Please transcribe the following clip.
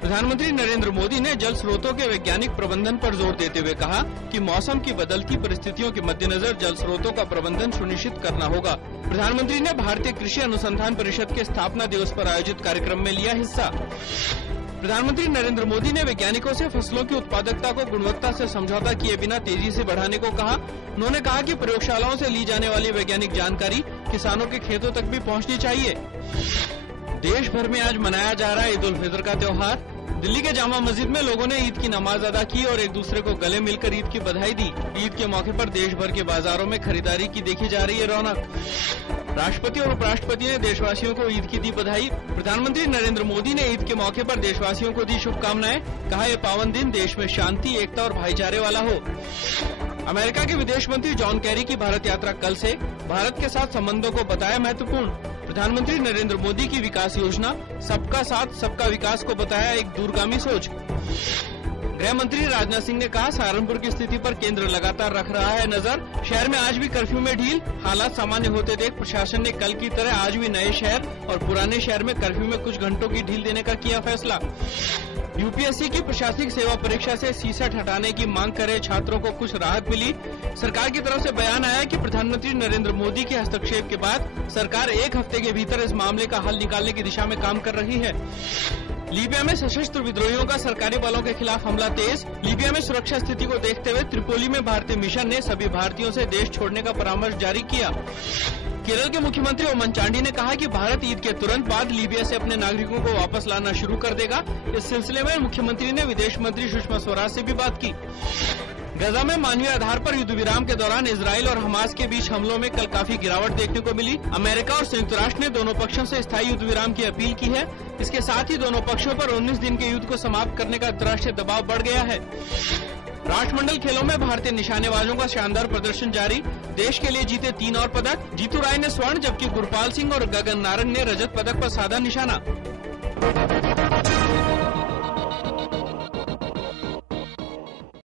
प्रधानमंत्री नरेंद्र मोदी ने जल स्रोतों के वैज्ञानिक प्रबंधन पर जोर देते हुए कहा कि मौसम की बदलती परिस्थितियों के मद्देनजर जल स्रोतों का प्रबंधन सुनिश्चित करना होगा। प्रधानमंत्री ने भारतीय कृषि अनुसंधान परिषद के स्थापना दिवस पर आयोजित कार्यक्रम में लिया हिस्सा। प्रधानमंत्री नरेंद्र मोदी ने वैज्ञानिकों से फसलों की उत्पादकता को गुणवत्ता से समझौता किए बिना तेजी से बढ़ाने को कहा। उन्होंने कहा कि प्रयोगशालाओं से ली जाने वाली वैज्ञानिक जानकारी किसानों के खेतों तक भी पहुंचनी चाहिए। देश भर में आज मनाया जा रहा है ईद उल फितर का त्योहार। दिल्ली के जामा मस्जिद में लोगों ने ईद की नमाज अदा की और एक दूसरे को गले मिलकर ईद की बधाई दी। ईद के मौके पर देश भर के बाजारों में खरीदारी की देखी जा रही है रौनक। राष्ट्रपति और उपराष्ट्रपति ने देशवासियों को ईद की दी बधाई। प्रधानमंत्री नरेंद्र मोदी ने ईद के मौके पर देशवासियों को दी शुभकामनाएं। कहा यह पावन दिन देश में शांति, एकता और भाईचारे वाला हो। अमेरिका के विदेश मंत्री जॉन कैरी की भारत यात्रा कल से भारत के साथ संबंधों को बताया महत्वपूर्ण। प्रधानमंत्री नरेंद्र मोदी की विकास योजना सबका साथ सबका विकास को बताया एक दूरगामी सोच। गृह मंत्री राजनाथ सिंह ने कहा सहारनपुर की स्थिति पर केंद्र लगातार रख रहा है नजर। शहर में आज भी कर्फ्यू में ढील। हालात सामान्य होते देख प्रशासन ने कल की तरह आज भी नए शहर और पुराने शहर में कर्फ्यू में कुछ घंटों की ढील देने का किया फैसला। यूपीएससी की प्रशासनिक सेवा परीक्षा से सीसट हटाने की मांग कर रहे छात्रों को कुछ राहत मिली। सरकार की तरफ से बयान आया कि प्रधानमंत्री नरेंद्र मोदी के हस्तक्षेप के बाद सरकार एक हफ्ते के भीतर इस मामले का हल निकालने की दिशा में काम कर रही है। लीबिया में सशस्त्र विद्रोहियों का सरकारी बलों के खिलाफ हमला तेज। लीबिया में सुरक्षा स्थिति को देखते हुए त्रिपोली में भारतीय मिशन ने सभी भारतीयों से देश छोड़ने का परामर्श जारी किया। केरल के मुख्यमंत्री ओमन चांडी ने कहा कि भारत ईद के तुरंत बाद लीबिया से अपने नागरिकों को वापस लाना शुरू कर देगा। इस सिलसिले में मुख्यमंत्री ने विदेश मंत्री सुषमा स्वराज से भी बात की। गजा में मानवीय आधार पर युद्ध विराम के दौरान इजराइल और हमास के बीच हमलों में कल काफी गिरावट देखने को मिली। अमेरिका और संयुक्त राष्ट्र ने दोनों पक्षों से स्थायी युद्ध विराम की अपील की है। इसके साथ ही दोनों पक्षों पर 19 दिन के युद्ध को समाप्त करने का अंतर्राष्ट्रीय दबाव बढ़ गया है। राष्ट्रमंडल खेलों में भारतीय निशानेबाजों का शानदार प्रदर्शन जारी। देश के लिए जीते 3 और पदक। जीतू राय ने स्वर्ण जबकि गुरपाल सिंह और गगन नारंग ने रजत पदक पर साधा निशाना।